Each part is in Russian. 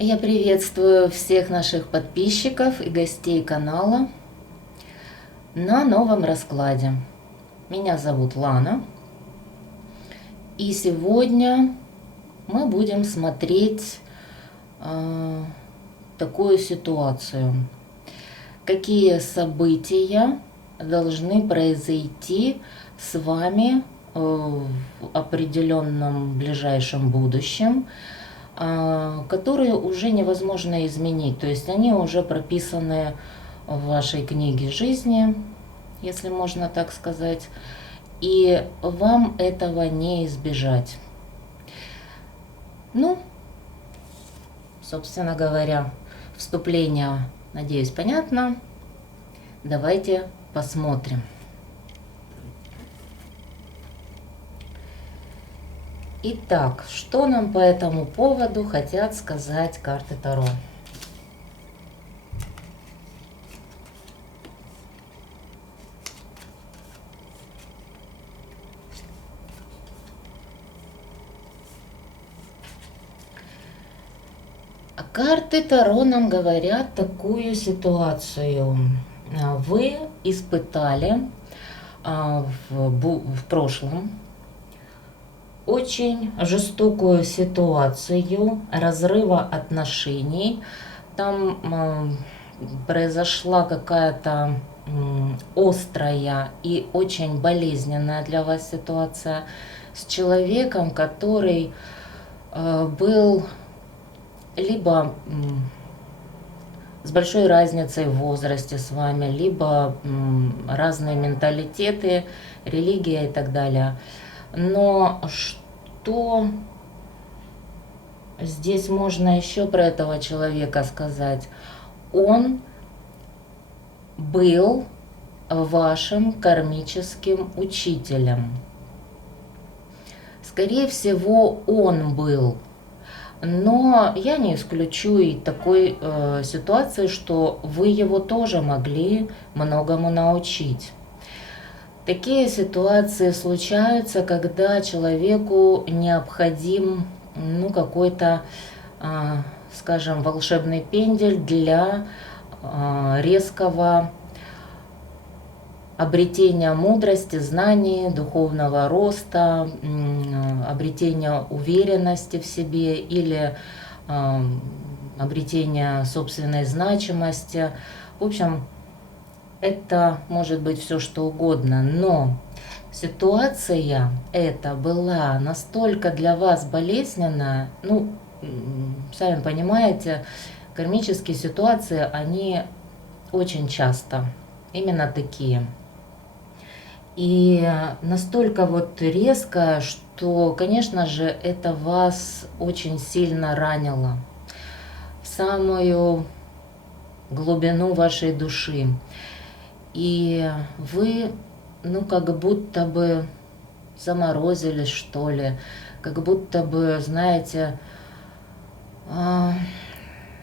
Я приветствую всех наших подписчиков и гостей канала на новом раскладе. Меня зовут Лана. И сегодня мы будем смотреть такую ситуацию. Какие события должны произойти с вами в определенном ближайшем будущем, которые уже невозможно изменить. То есть они уже прописаны в вашей книге жизни, если можно так сказать, и вам этого не избежать. Ну, собственно говоря, вступление, надеюсь, понятно. Давайте посмотрим. Итак, что нам по этому поводу хотят сказать карты Таро? Карты Таро нам говорят такую ситуацию. Вы испытали в прошлом очень жестокую ситуацию разрыва отношений. Там произошла какая-то острая и очень болезненная для вас ситуация с человеком, который был либо с большой разницей в возрасте с вами, либо разные менталитеты, религия и так далее. Но что здесь можно еще про этого человека сказать? Он был вашим кармическим учителем. Скорее всего, он был. Но я не исключу и такой ситуации, что вы его тоже могли многому научить. Такие ситуации случаются, когда человеку необходим какой-то, скажем, волшебный пендель для резкого обретения мудрости, знаний, духовного роста, обретения уверенности в себе или обретения собственной значимости. В общем, это может быть все что угодно, но ситуация эта была настолько для вас болезненная, сами понимаете, кармические ситуации, они очень часто именно такие. И настолько резко, что, конечно же, это вас очень сильно ранило в самую глубину вашей души. И вы, как будто бы заморозились, что ли, как будто бы, знаете,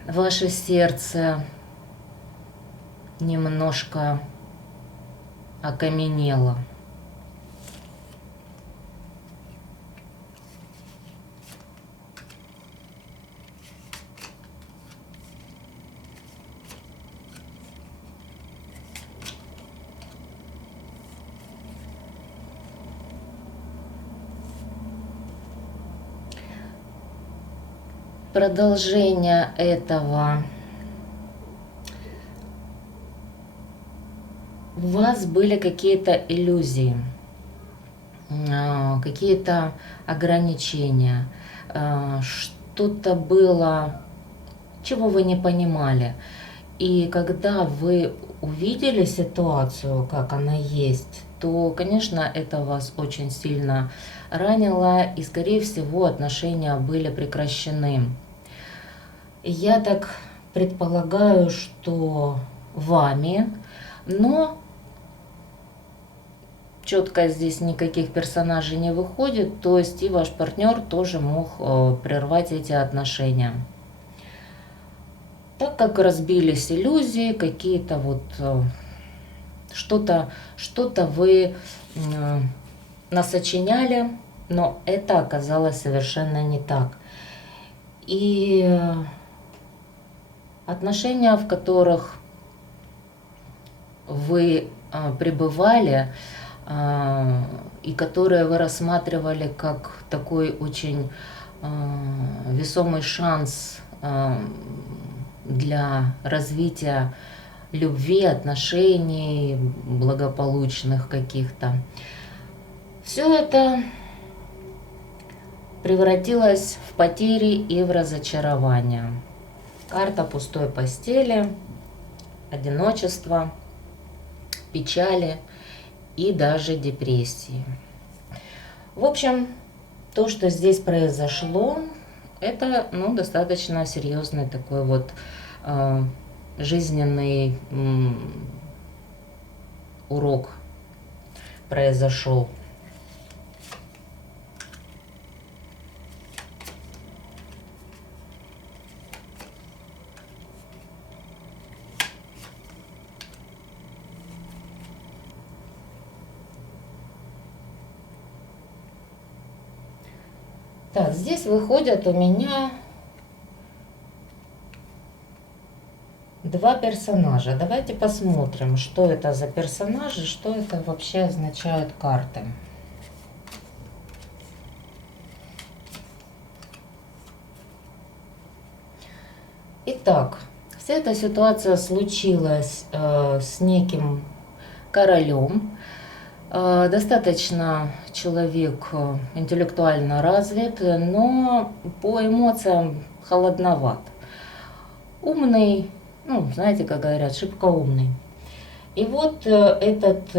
ваше сердце немножко окаменело. Продолжение этого. У вас были какие-то иллюзии, какие-то ограничения, что-то было, чего вы не понимали. И когда вы увидели ситуацию, как она есть, то, конечно, это вас очень сильно ранило, и, скорее всего, отношения были прекращены. Я так предполагаю, что вами, но четко здесь никаких персонажей не выходит, то есть и ваш партнер тоже мог прервать эти отношения. Так как разбились иллюзии, какие-то что-то вы насочиняли, но это оказалось совершенно не так. И Отношения, в которых вы пребывали, и которые вы рассматривали как такой очень весомый шанс для развития любви, отношений, благополучных каких-то. Все это превратилось в потери и в разочарование. Карта пустой постели, одиночества, печали и даже депрессии. В общем, то, что здесь произошло, это достаточно серьезный такой вот жизненный урок произошел. Так, здесь выходят у меня два персонажа. Давайте посмотрим, что это за персонажи, что это вообще означают карты. Итак, вся эта ситуация случилась с неким королем. Достаточно человек интеллектуально развит, но по эмоциям холодноват. Умный, знаете, как говорят, шибко умный. И вот этот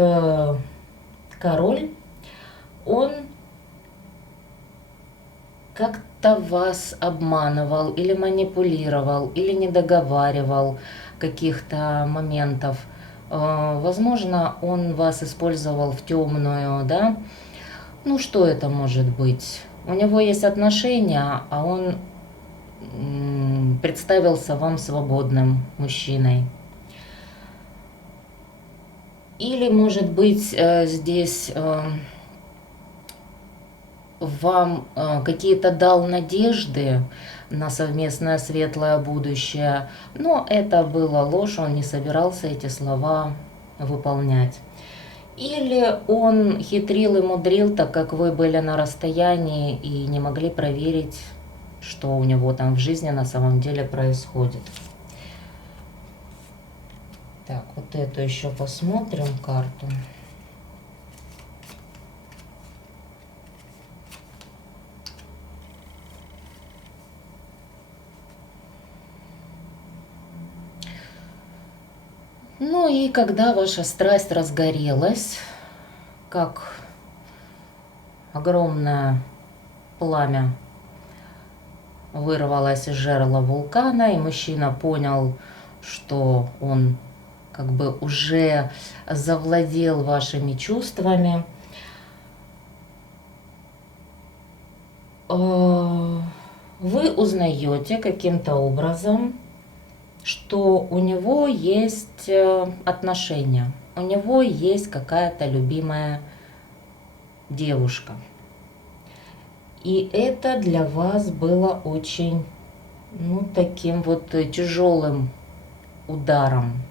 король, он как-то вас обманывал или манипулировал, или не договаривал каких-то моментов. Возможно, он вас использовал в темную, да? Что это может быть? У него есть отношения, а он представился вам свободным мужчиной. Или, может быть, здесь вам какие-то дал надежды на совместное светлое будущее, но это была ложь, он не собирался эти слова выполнять. Или он хитрил и мудрил, так как вы были на расстоянии и не могли проверить, что у него там в жизни на самом деле происходит. Так, вот эту еще посмотрим карту. И когда ваша страсть разгорелась, как огромное пламя вырвалось из жерла вулкана, и мужчина понял, что он как бы уже завладел вашими чувствами, вы узнаете каким-то образом, что у него есть отношения, у него есть какая-то любимая девушка. И это для вас было очень, таким вот тяжелым ударом.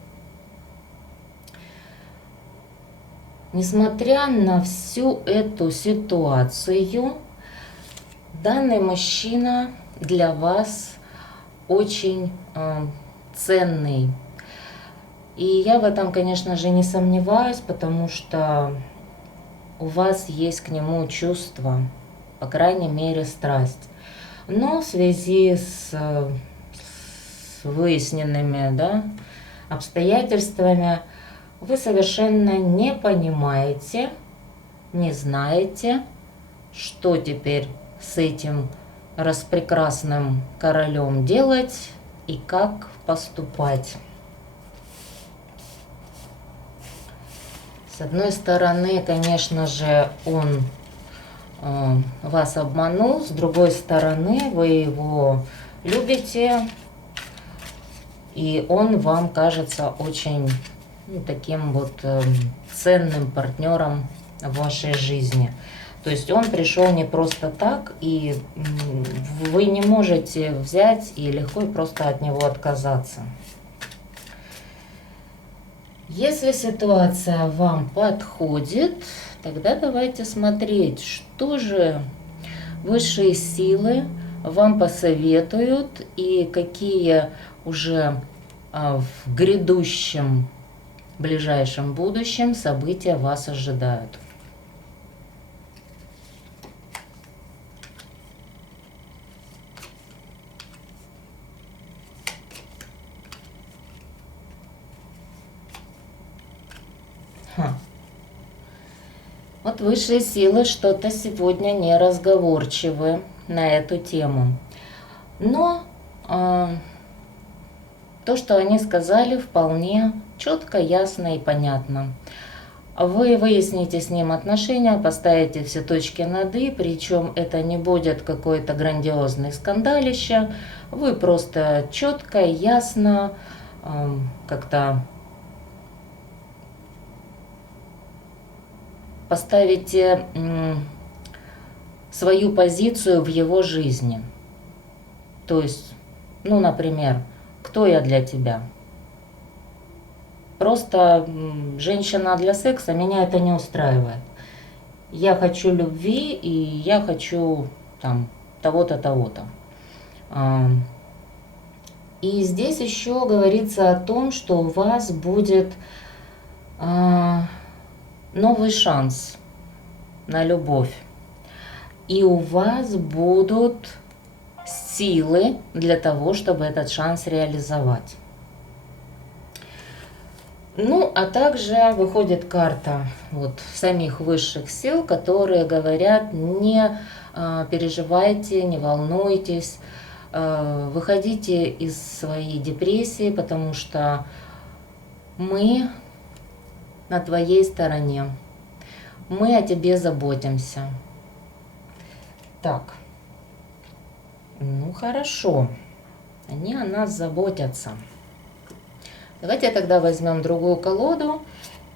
Несмотря на всю эту ситуацию, данный мужчина для вас очень ценный. И я в этом, конечно же, не сомневаюсь, потому что у вас есть к нему чувства, по крайней мере, страсть. Но в связи с выясненными, обстоятельствами вы совершенно не понимаете, не знаете, что теперь с этим распрекрасным королем делать и как поступать. С одной стороны, конечно же, он вас обманул, с другой стороны, вы его любите, и он вам кажется очень таким вот ценным партнером в вашей жизни. То есть он пришел не просто так, и вы не можете взять и легко и просто от него отказаться. Если ситуация вам подходит, тогда давайте смотреть, что же высшие силы вам посоветуют и какие уже в грядущем, ближайшем будущем события вас ожидают. Вот высшие силы что-то сегодня не разговорчивы на эту тему. Но то, что они сказали, вполне четко, ясно и понятно. Вы выясните с ним отношения, поставите все точки над «и», причем это не будет какое-то грандиозное скандалище. Вы просто четко, ясно, как-то поставите свою позицию в его жизни. То есть, ну, например, кто я для тебя? Просто женщина для секса, меня это не устраивает. Я хочу любви, и я хочу там того-то, того-то. И здесь еще говорится о том, что у вас будет новый шанс на любовь. И у вас будут силы для того, чтобы этот шанс реализовать. Ну, а также выходит карта вот самих высших сил, которые говорят: не переживайте, не волнуйтесь, выходите из своей депрессии, потому что мы на твоей стороне, мы о тебе заботимся. Так, ну хорошо, они о нас заботятся. Давайте тогда возьмем другую колоду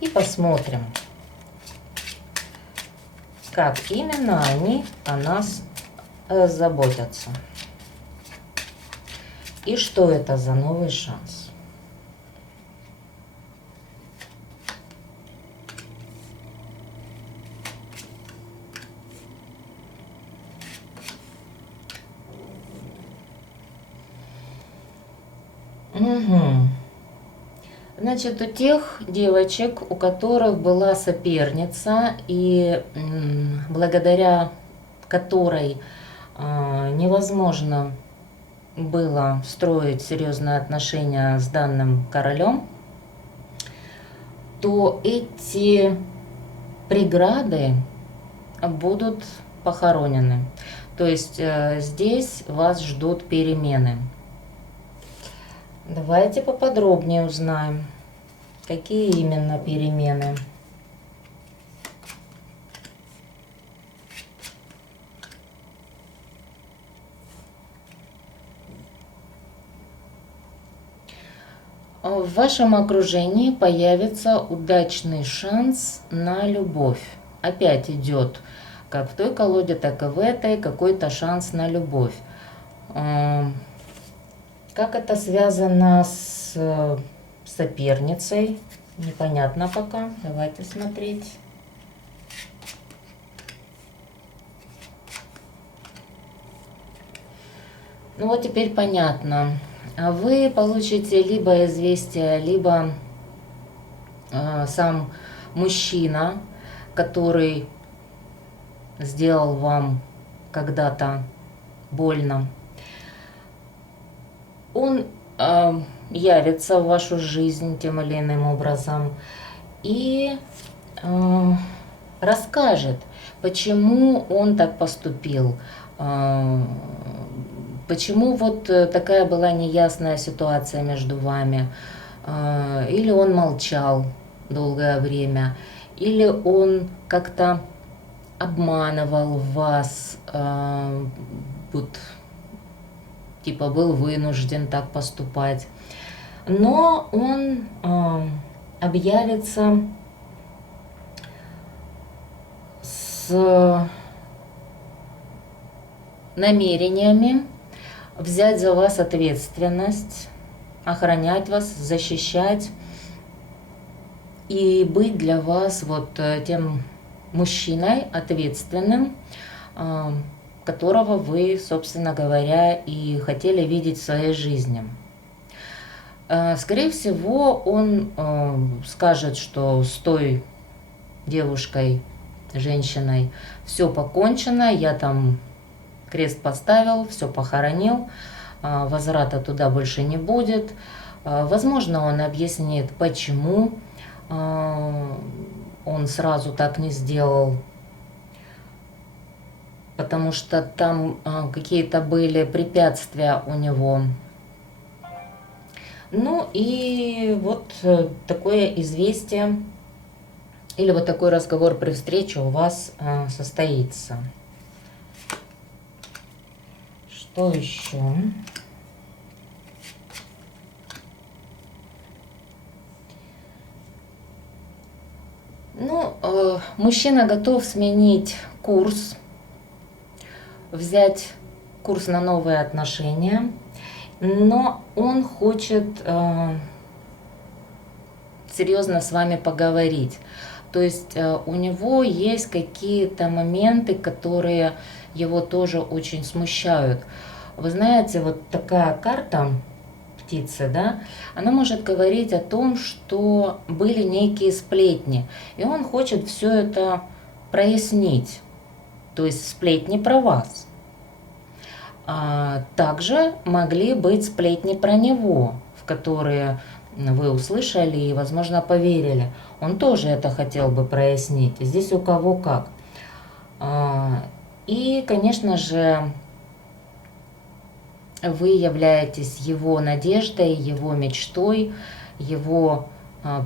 и посмотрим, как именно они о нас заботятся. И что это за новый шанс. Значит, у тех девочек, у которых была соперница, и благодаря которой невозможно было строить серьезные отношения с данным королем, то эти преграды будут похоронены. То есть здесь вас ждут перемены. Давайте поподробнее узнаем, какие именно перемены. В вашем окружении появится удачный шанс на любовь. Опять идет, как в той колоде, так и в этой, какой-то шанс на любовь. Как это связано с соперницей, непонятно пока. Давайте смотреть. Ну вот теперь понятно. Вы получите либо известие, либо сам мужчина, который сделал вам когда-то больно. Он явится в вашу жизнь тем или иным образом и расскажет, почему он так поступил, почему вот такая была неясная ситуация между вами, или он молчал долгое время, или он как-то обманывал вас, вот, типа был вынужден так поступать. Но он объявится с намерениями взять за вас ответственность, охранять вас, защищать и быть для вас вот тем мужчиной ответственным, которого вы, собственно говоря, и хотели видеть в своей жизни. Скорее всего, он скажет, что с той девушкой, женщиной все покончено, я там крест поставил, все похоронил, возврата туда больше не будет. Возможно, он объяснит, почему он сразу так не сделал, потому что там какие-то были препятствия у него. Ну и вот такое известие или вот такой разговор при встрече у вас состоится. Что еще? Ну, мужчина готов сменить курс, взять курс на новые отношения, но он хочет серьезно с вами поговорить. То есть у него есть какие-то моменты, которые его тоже очень смущают. Вы знаете, вот такая карта птицы, да, она может говорить о том, что были некие сплетни, и он хочет все это прояснить. То есть сплетни про вас. Также могли быть сплетни про него, в которые вы услышали и, возможно, поверили. Он тоже это хотел бы прояснить. Здесь у кого как. И, конечно же, вы являетесь его надеждой, его мечтой, его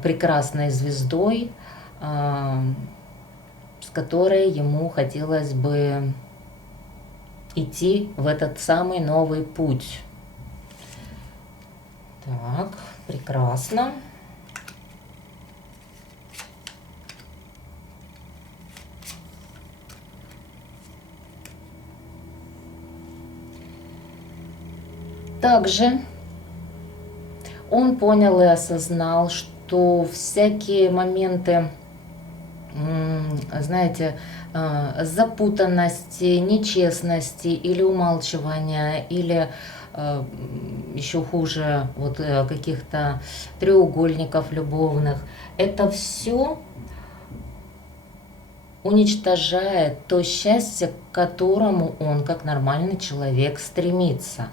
прекрасной звездой, с которой ему хотелось бы идти в этот самый новый путь. Так, прекрасно. Также он понял и осознал, что всякие моменты, знаете, запутанности, нечестности или умалчивания, или еще хуже, вот каких-то треугольников любовных, это все уничтожает то счастье, к которому он, как нормальный человек, стремится.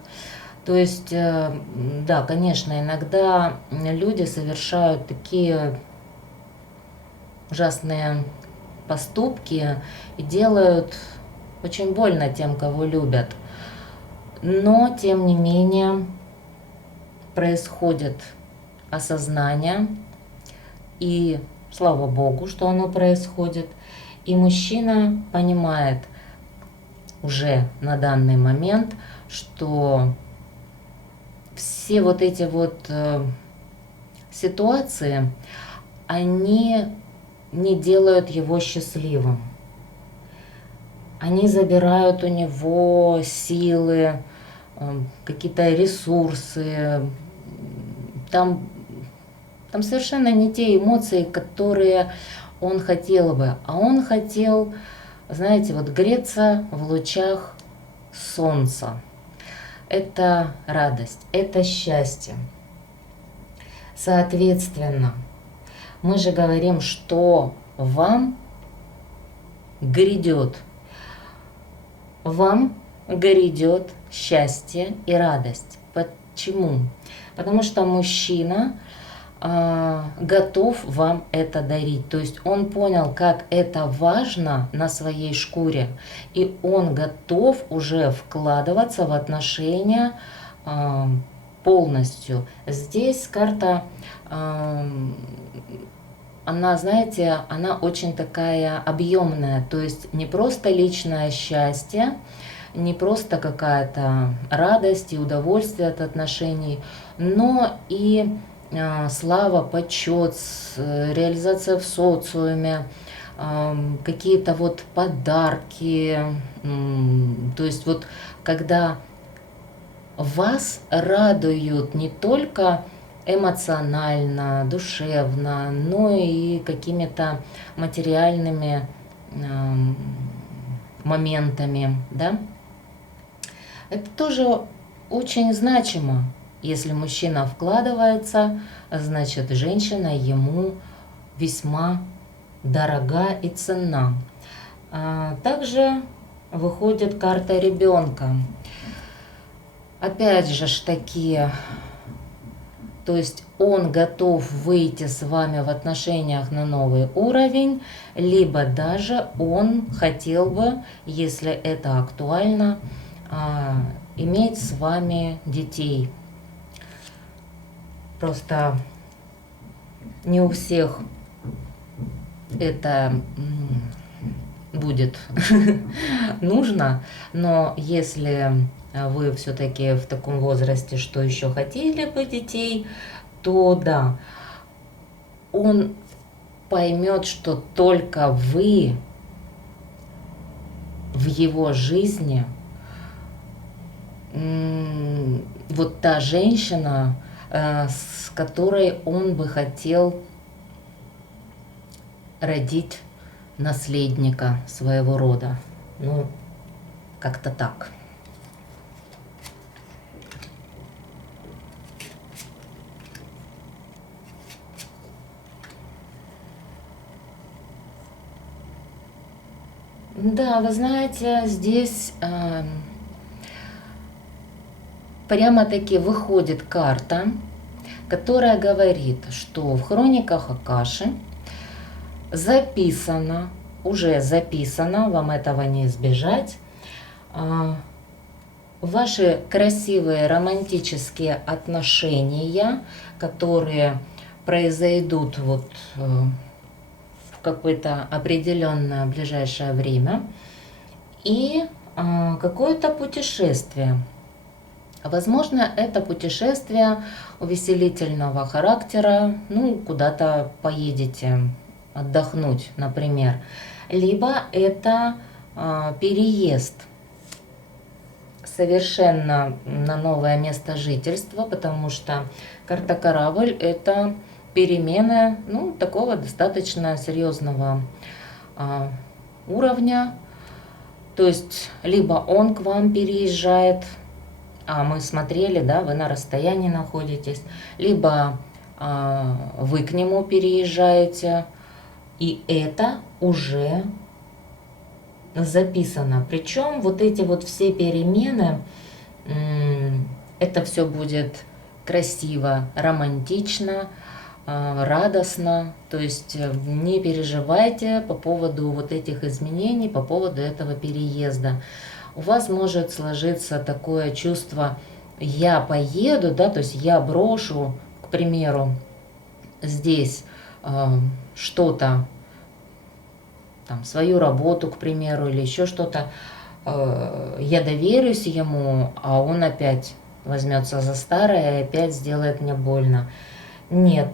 То есть, да, конечно, иногда люди совершают такие ужасные поступки и делают очень больно тем, кого любят. Но, тем не менее, происходит осознание, и слава Богу, что оно происходит, и мужчина понимает уже на данный момент, что все вот эти вот ситуации, они не делают его счастливым. Они забирают у него силы, какие-то ресурсы. Там совершенно не те эмоции, которые он хотел бы. А он хотел, знаете, вот греться в лучах солнца. Это радость, это счастье. Соответственно, мы же говорим, что вам грядет. Вам грядет счастье и радость. Почему? Потому что мужчина готов вам это дарить. То есть он понял, как это важно на своей шкуре, и он готов уже вкладываться в отношения полностью. Здесь карта, она, знаете, она очень такая объемная, то есть не просто личное счастье, не просто какая-то радость и удовольствие от отношений, но и слава, почет, реализация в социуме, какие-то вот подарки. То есть вот когда вас радуют не только эмоционально, душевно, но и какими-то материальными моментами, да. Это тоже очень значимо. Если мужчина вкладывается, значит, женщина ему весьма дорога и ценна. Также выходит карта ребенка. Опять же такие, то есть он готов выйти с вами в отношениях на новый уровень, либо даже он хотел бы, если это актуально, иметь с вами детей. Просто не у всех это будет нужно, но если вы все-таки в таком возрасте, что еще хотели бы детей, то да, он поймет, что только вы в его жизни, вот та женщина, с которой он бы хотел родить наследника своего рода. Ну, как-то так. Да, вы знаете, здесь прямо-таки выходит карта, которая говорит, что в хрониках Акаши записано, уже записано, вам этого не избежать, ваши красивые романтические отношения, которые произойдут вот в какое-то определенное ближайшее время, и какое-то путешествие. Возможно, это путешествие увеселительного характера, ну, куда-то поедете отдохнуть, например. Либо это переезд совершенно на новое место жительства, потому что карта корабль – это перемены, ну, такого достаточно серьезного уровня. То есть либо он к вам переезжает, а мы смотрели, да, вы на расстоянии находитесь, либо вы к нему переезжаете, и это уже записано. Причем вот эти вот все перемены, это все будет красиво, романтично, радостно. То есть не переживайте по поводу вот этих изменений, по поводу этого переезда. У вас может сложиться такое чувство: я поеду, да, то есть я брошу, к примеру, здесь что-то, там, свою работу, к примеру, или еще что-то, я доверюсь ему, а он опять возьмется за старое и опять сделает мне больно. Нет.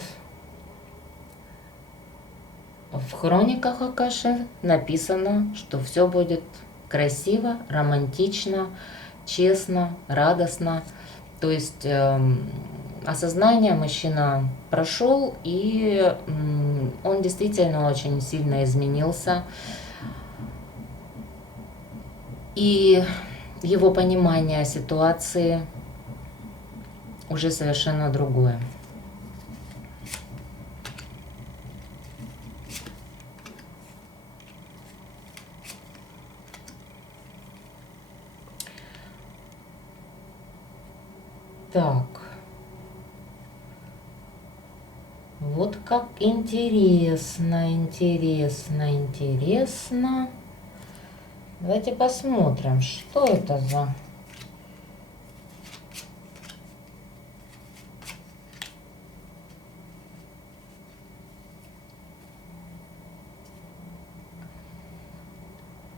В хрониках Акаши написано, что все будет красиво, романтично, честно, радостно. То есть осознание мужчина прошел, и он действительно очень сильно изменился. И его понимание ситуации уже совершенно другое. Так, вот как интересно, интересно, интересно. Давайте посмотрим, что это за...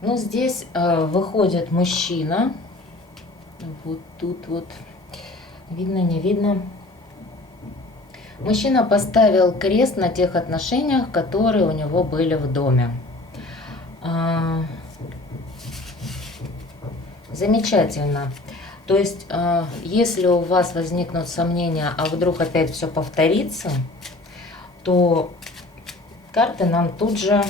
Ну, здесь выходит мужчина. Вот тут вот. Видно, не видно. Мужчина поставил крест на тех отношениях, которые у него были в доме. А, Замечательно. То есть, если у вас возникнут сомнения, а вдруг опять все повторится, то карты нам тут же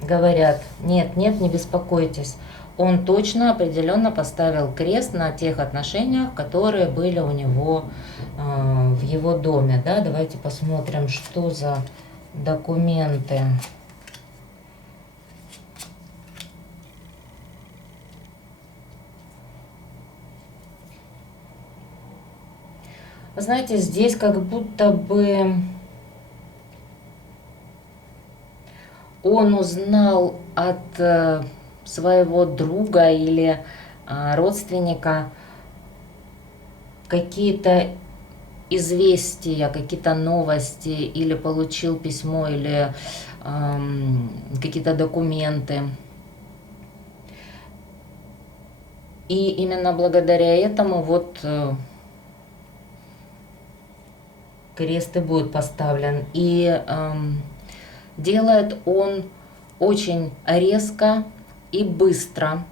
говорят: нет, нет, не беспокойтесь. Он точно, определенно поставил крест на тех отношениях, которые были у него в его доме. Да? Давайте посмотрим, что за документы. Вы знаете, здесь как будто бы он узнал от своего друга или родственника какие-то известия, какие-то новости, или получил письмо, или какие-то документы. И именно благодаря этому вот крест и будет поставлен. И делает он очень резко и быстро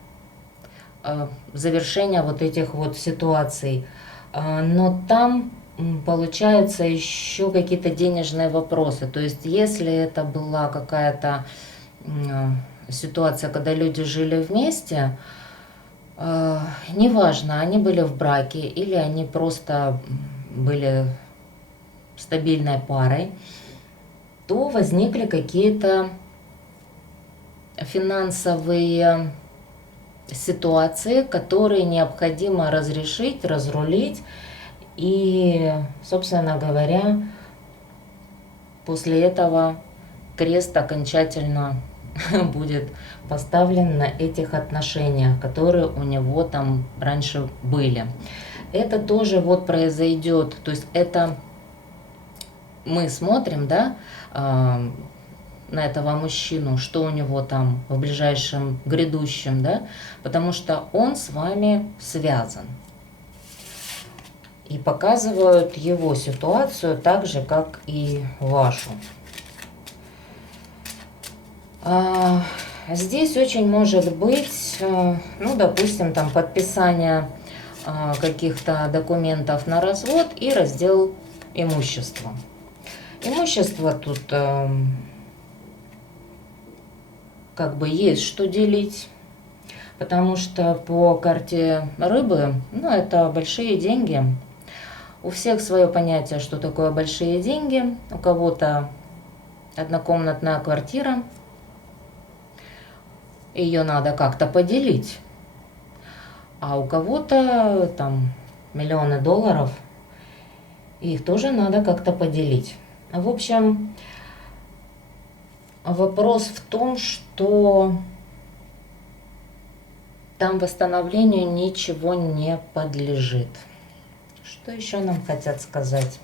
завершение вот этих вот ситуаций. Но там получаются еще какие-то денежные вопросы. То есть если это была какая-то ситуация, когда люди жили вместе, неважно, они были в браке или они просто были стабильной парой, то возникли какие-то финансовые ситуации, которые необходимо разрешить, разрулить. И, собственно говоря, после этого крест окончательно будет поставлен на этих отношениях, которые у него там раньше были. Это тоже вот произойдет, то есть это мы смотрим, да, на этого мужчину, что у него там в ближайшем грядущем, да, потому что он с вами связан. И показывают его ситуацию так же, как и вашу. Здесь очень может быть, ну, допустим, там подписание каких-то документов на развод и раздел имущества. Имущество тут как бы есть что делить, потому что по карте рыбы, ну, это большие деньги. У всех свое понятие, что такое большие деньги. У кого-то однокомнатная квартира, ее надо как-то поделить. А у кого-то там миллионы долларов, их тоже надо как-то поделить. В общем, вопрос в том, что там восстановлению ничего не подлежит. Что еще нам хотят сказать?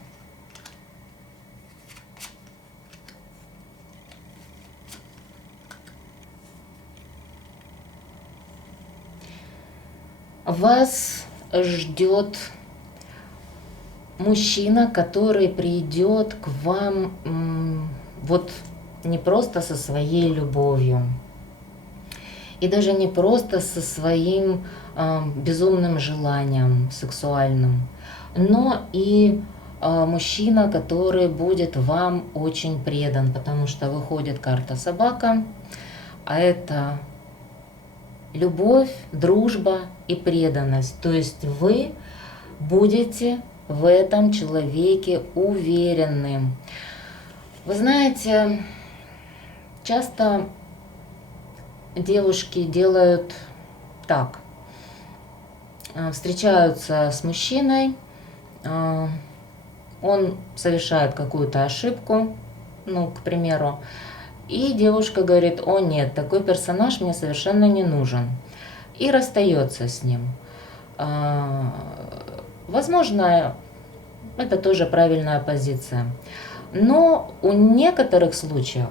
Вас ждет мужчина, который придет к вам вот не просто со своей любовью, и даже не просто со своим безумным желанием сексуальным, но и мужчина, который будет вам очень предан, потому что выходит карта собака, а это любовь, дружба и преданность. То есть вы будете в этом человеке уверены. Вы знаете, часто девушки делают так. Встречаются с мужчиной, он совершает какую-то ошибку, ну, к примеру, и девушка говорит: о нет, такой персонаж мне совершенно не нужен, и расстается с ним. Возможно, это тоже правильная позиция. Но у некоторых случаев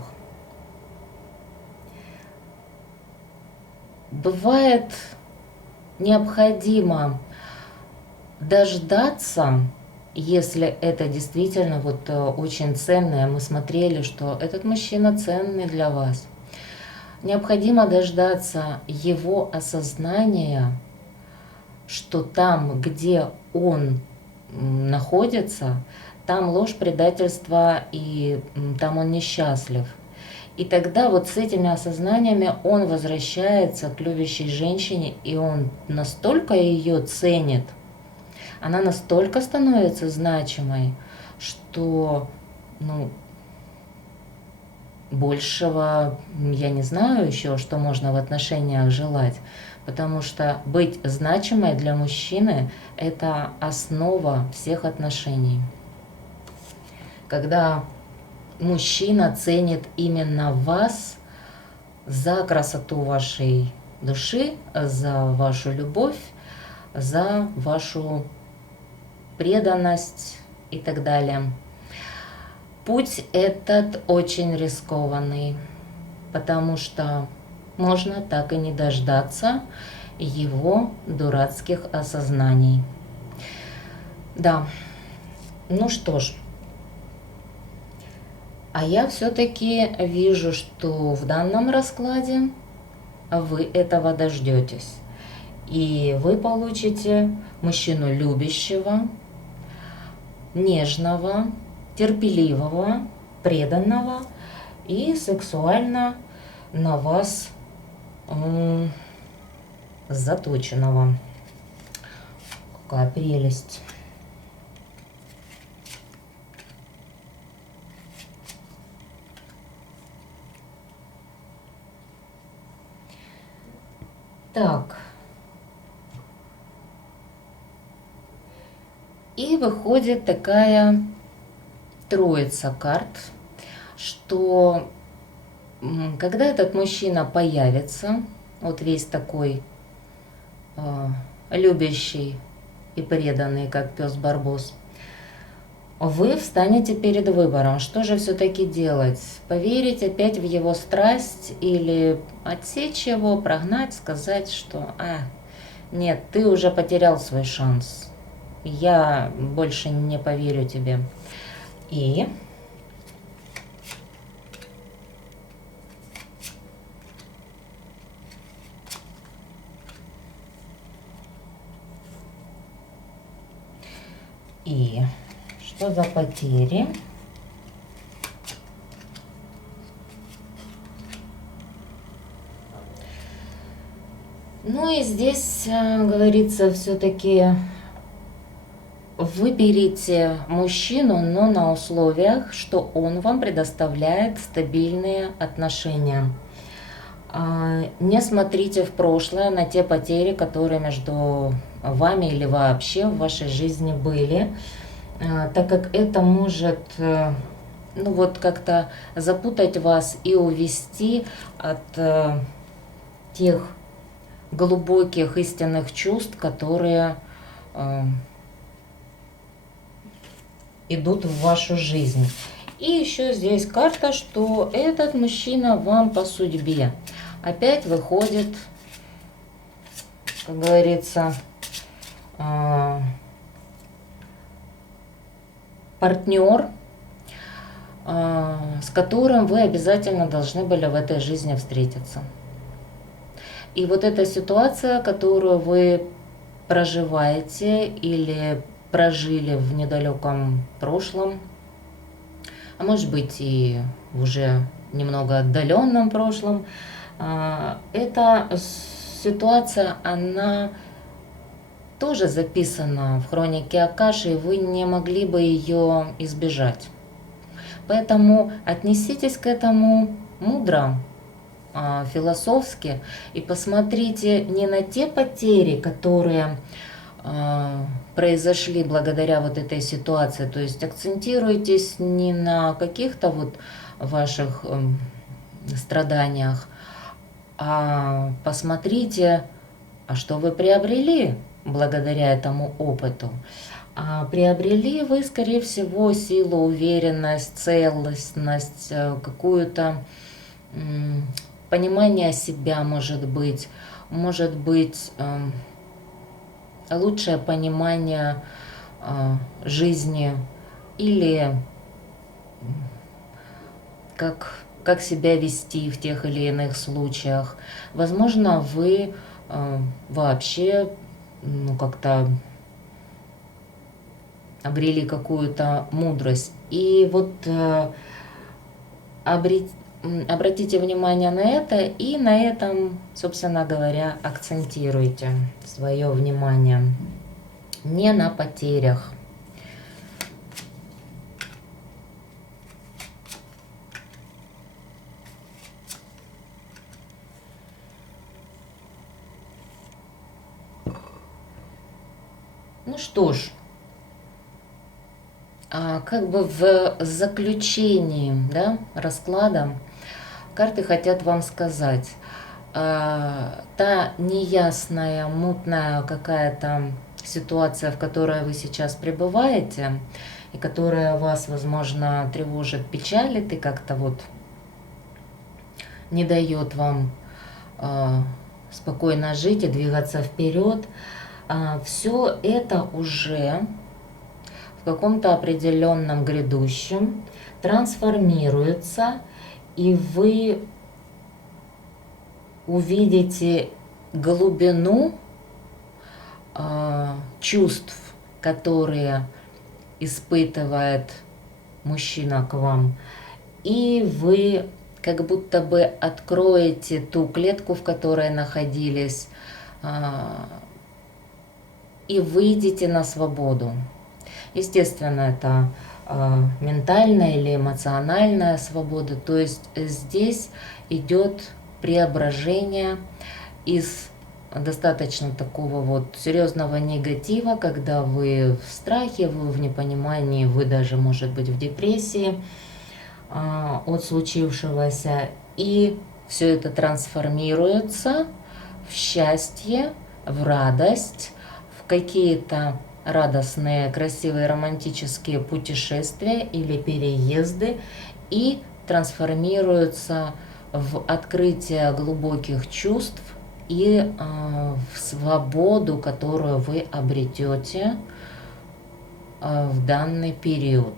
бывает необходимо дождаться, если это действительно вот очень ценное. Мы смотрели, что этот мужчина ценный для вас. Необходимо дождаться его осознания, что там, где он находится, там ложь, предательство, и там он несчастлив. И тогда вот с этими осознаниями он возвращается к любящей женщине, и он настолько ее ценит, она настолько становится значимой, что, ну, большего я не знаю еще, что можно в отношениях желать. Потому что быть значимой для мужчины – это основа всех отношений. Когда мужчина ценит именно вас за красоту вашей души, за вашу любовь, за вашу преданность и так далее. Путь этот очень рискованный, потому что можно так и не дождаться его дурацких осознаний. Да, ну что ж, а я все-таки вижу, что в данном раскладе вы этого дождетесь. И вы получите мужчину любящего, нежного, терпеливого, преданного и сексуально на вас заточенного. Какая прелесть. Так. И выходит такая троица карт, что когда этот мужчина появится, вот весь такой любящий и преданный, как пес Барбос, вы встанете перед выбором, что же все-таки делать? Поверить опять в его страсть или отсечь его, прогнать, сказать, что нет, ты уже потерял свой шанс, я больше не поверю тебе. И что за потери? Ну и здесь говорится, все-таки выберите мужчину, но на условиях, что он вам предоставляет стабильные отношения. Не смотрите в прошлое на те потери, которые между вами или вообще в вашей жизни были, так как это может, ну вот, как-то запутать вас и увести от тех глубоких истинных чувств, которые идут в вашу жизнь. И еще здесь карта, что этот мужчина вам по судьбе. Опять выходит, как говорится, партнер, с которым вы обязательно должны были в этой жизни встретиться. И вот эта ситуация, которую вы проживаете или прожили в недалеком прошлом, а может быть и в уже немного отдаленном прошлом, эта ситуация, она тоже записана в хронике Акаши, и вы не могли бы ее избежать. Поэтому отнеситесь к этому мудро, философски, и посмотрите не на те потери, которые произошли благодаря вот этой ситуации, то есть акцентируйтесь не на каких-то вот ваших страданиях, а посмотрите, что вы приобрели благодаря этому опыту. Приобрели вы, скорее всего, силу, уверенность, целостность, какую-то понимание себя, может быть, лучшее понимание жизни, или, как как себя вести в тех или иных случаях. Возможно, вы вообще как-то обрели какую-то мудрость. И вот обратите внимание на это и на этом, собственно говоря, акцентируйте свое внимание. Не на потерях. Ну что ж, как бы в заключении, да, расклада карты хотят вам сказать, та неясная, мутная какая-то ситуация, в которой вы сейчас пребываете, и которая вас, возможно, тревожит, печалит и как-то вот не дает вам спокойно жить и двигаться вперед, все это уже в каком-то определенном грядущем трансформируется, и вы увидите глубину чувств, которые испытывает мужчина к вам, и вы как будто бы откроете ту клетку, в которой находились, и выйдете на свободу. Естественно, это ментальная или эмоциональная свобода, то есть здесь идет преображение из достаточно такого вот серьезного негатива, когда вы в страхе, вы в непонимании, вы даже, может быть, в депрессии от случившегося, и все это трансформируется в счастье, в радость, в какие-то радостные, красивые, романтические путешествия или переезды, и трансформируется в открытие глубоких чувств и в свободу, которую вы обретете в данный период.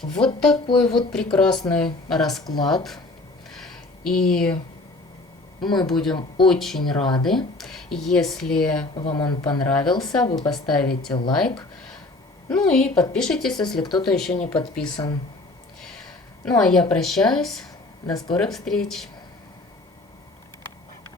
Вот такой вот прекрасный расклад. И мы будем очень рады, если вам он понравился, вы поставите лайк, ну и подпишитесь, если кто-то еще не подписан. Ну а я прощаюсь, до скорых встреч!